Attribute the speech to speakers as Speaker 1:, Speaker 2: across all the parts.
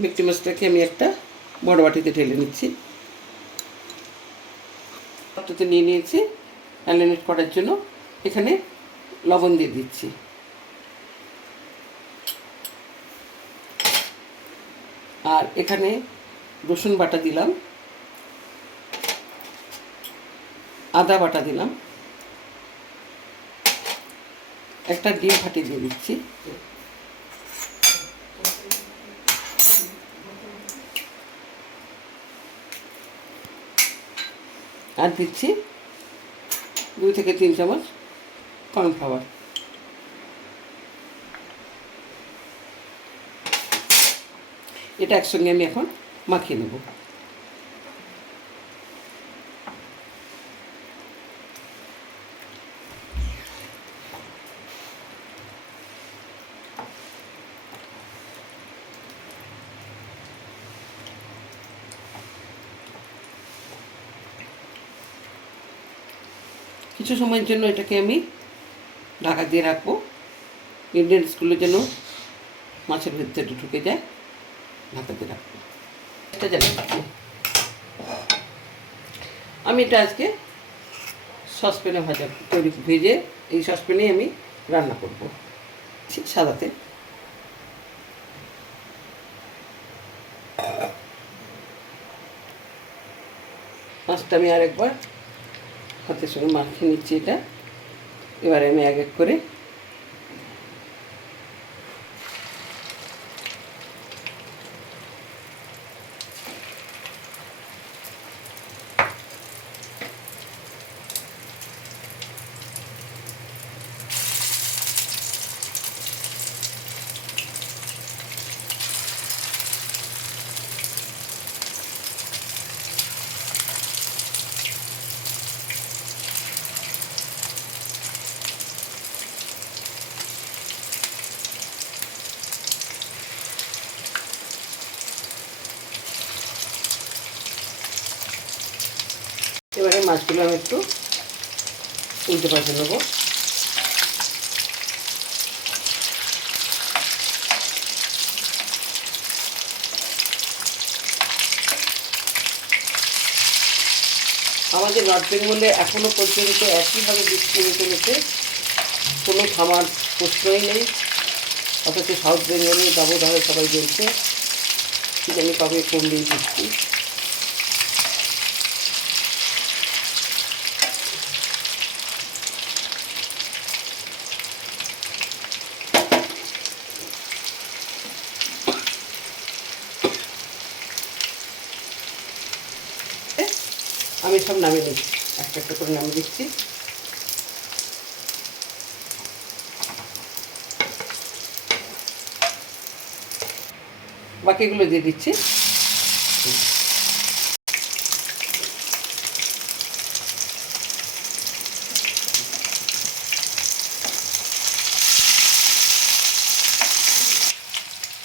Speaker 1: ভেটকি মাছটাকে আমি একটা বড় বাটিতে ঢেলে নিচ্ছি। পাত্রতে নিয়ে নিয়েছি ম্যারিনেট করার জন্য এখানে লবণ দিয়ে দিচ্ছি। আর এখানে রসুন বাটা দিলাম, আদা বাটা দিলাম, একটা ডিম ফাটি দিয়ে দিচ্ছি। আর দিচ্ছি দুই থেকে তিন চামচ কর্নফ্লাওয়ার। এটা একসঙ্গে আমি এখন মাখিয়ে নেব। কিছু সময়ের জন্য এটাকে আমি ঢাকা দিয়ে রাখব। ইন্ডিয়ান স্কুলে যেন মাছের ভেতরে ঢুকে যায়, ঢাকা দিয়ে রাখব। এটা জানি। আমি এটা আজকে সসপ্যানে ভাজা তৈরি ভেজে এই সসপ্যানেই আমি রান্না করব। ঠিক সাদাতে। মাছটা আমি আরেকবার হাতের সঙ্গে মাখিয়ে নিচ্ছি এটা। এবারে আমি এক এক করে এবারে মাছগুলো আমি একটু উল্টে পাল্টে নেব। আমাদের নর্থ বেঙ্গলে এখনও পর্যন্ত একইভাবে বৃষ্টি হয়ে চলেছে, কোনো থামার প্রশ্নই নেই। অথচ সাউথ বেঙ্গলে দাবদাহে সবাই বলছে, কি জানি কমবে এই বৃষ্টি। আমি সব নামিয়ে দিচ্ছি। একটা একটা করে নামিয়ে দিচ্ছি। বাকিগুলো দিয়ে দিচ্ছি।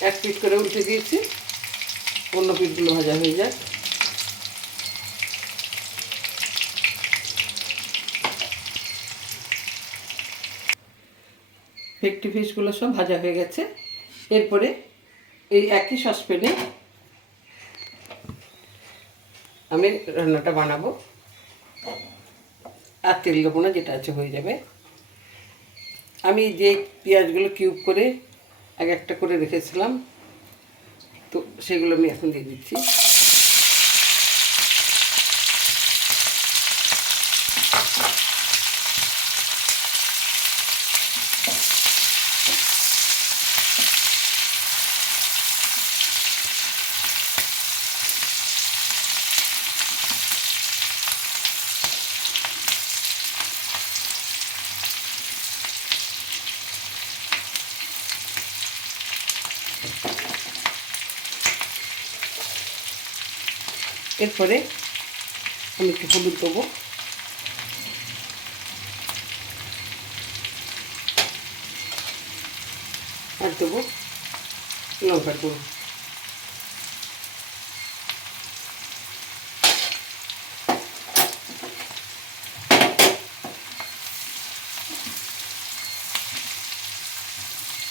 Speaker 1: এক পিট করে উল্টে দিয়েছি। অন্য পিঠগুলো ভাজা হয়ে যায় ভেটকি ফিশগুলো সব ভাজা হয়ে গেছে। এরপরে এই একই সসপ্যানে আমি রান্নাটা বানাবো। আর তেল দেবো না, যেটা আছে হয়ে যাবে। আমি যে পেঁয়াজগুলো কিউব করে এক একটা করে রেখেছিলাম, তো সেগুলো আমি এখন দিয়ে দিচ্ছি। এরপরে আমি একটু হলুদ দেবো। আর দেবো লঙ্কার গুঁড়ো।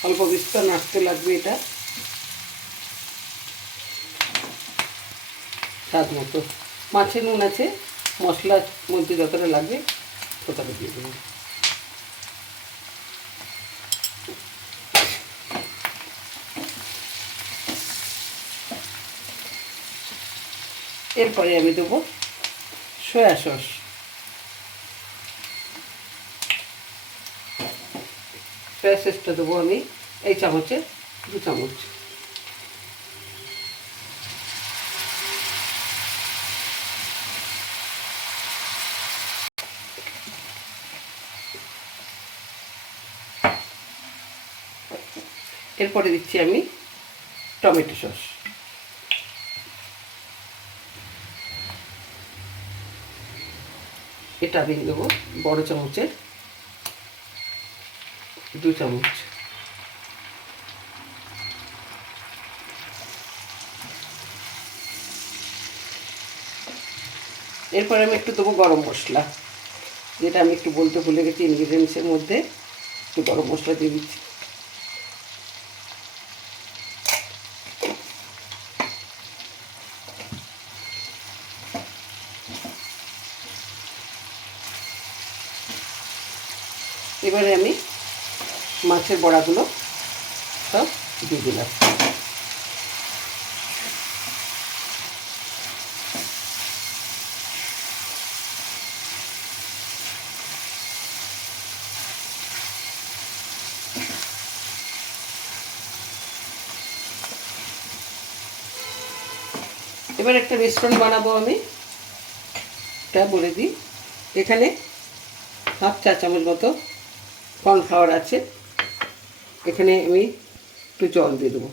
Speaker 1: অল্প বিস্তর নাড়তে লাগবে এটা। স্বাদ মতো। মাছের নুন আছে মশলার মধ্যে যতটা লাগবে ততটা দিয়ে দেবো। এরপরে আমি দেবো সয়া সস। সয়া সসটা দেবো আমি এই চামচে, দু চামচ। এরপরে দিচ্ছি আমি টমেটো সস। এটা আমি দেবো বড় চামচের দু চামচ। এরপরে আমি একটু দেবো গরম মশলা। যেটা আমি একটু বলতে ভুলে গেছি ইনগ্রিডিয়েন্টসের মধ্যে। একটু গরম মশলা দিয়ে দিচ্ছি। এবারে আমি মাছের বড়াগুলো সব দিয়ে দিলাম। এবার একটা মিশ্রণ বানাবো আমি। এটা বলে দিই। এখানে হাফ চা চামচ মতো কর্নফ্লাওয়ার আছে। এখানে আমি একটু জল দিয়ে দেবো।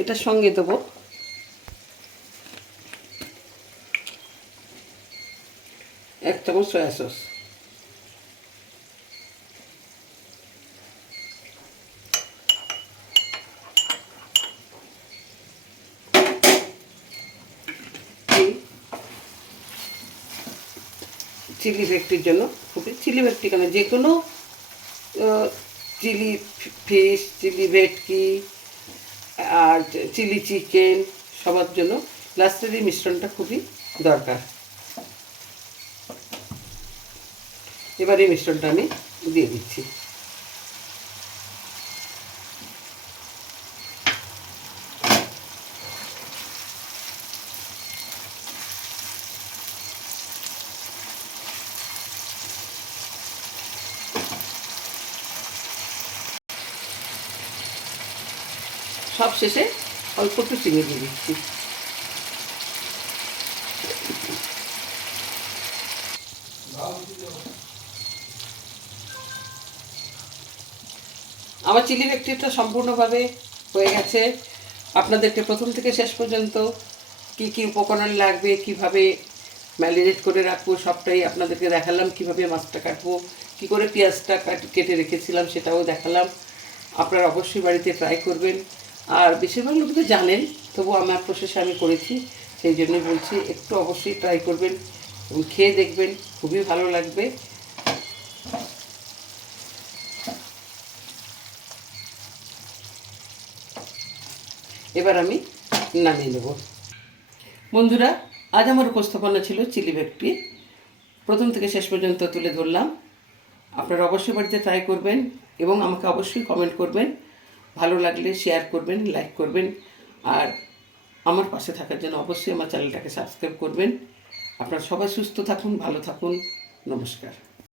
Speaker 1: এটার সঙ্গে দেবো। এক চামচ সয়া সস এই চিলি ফ্যাক্টরির জন্য খুবই চিলি ফ্যাক্টরি কেন যে কোনো চিলি ফিশ, চিলি ভেটকি, আর চিলি চিকেন সবার জন্য লাস্টের এই মিশ্রণটা খুবই দরকার। এবার এই মিশ্রণটা আমি দিয়ে দিচ্ছি। সব শেষে অল্প একটু চিনি দিয়ে দিচ্ছি। আমার চিলি ভেক্টরটা সম্পূর্ণভাবে হয়ে গেছে। আপনাদেরকে প্রথম থেকে শেষ পর্যন্ত কি কি উপকরণ লাগবে, কীভাবে ম্যারিনেট করে রাখব, সবটাই আপনাদেরকে দেখালাম। কীভাবে মাছটা কাটবো, কি করে পেঁয়াজটা কেটে রেখেছিলাম সেটাও দেখালাম। আপনারা অবশ্যই বাড়িতে ট্রাই করবেন। আর বেশিরভাগ লোক তো জানেন, তবু আমার প্রসেসে আমি করেছি, সেই জন্য বলছি, একটু অবশ্যই ট্রাই করবেন, এবং খেয়ে দেখবেন, খুবই ভালো লাগবে। এবার আমি নামিয়ে নেব। বন্ধুরা, আজ আমার উপস্থাপনা ছিল চিলি ভেটকি। প্রথম থেকে শেষ পর্যন্ত তুলে ধরলাম। আপনারা অবশ্যই বাড়িতে ট্রাই করবেন এবং আমাকে অবশ্যই কমেন্ট করবেন। ভালো লাগলে শেয়ার করবেন লাইক করবেন আর আমার পাশে থাকার জন্য অবশ্যই আমার চ্যানেলটাকে সাবস্ক্রাইব করবেন। আপনারা সবাই সুস্থ থাকুন, ভালো থাকুন। নমস্কার।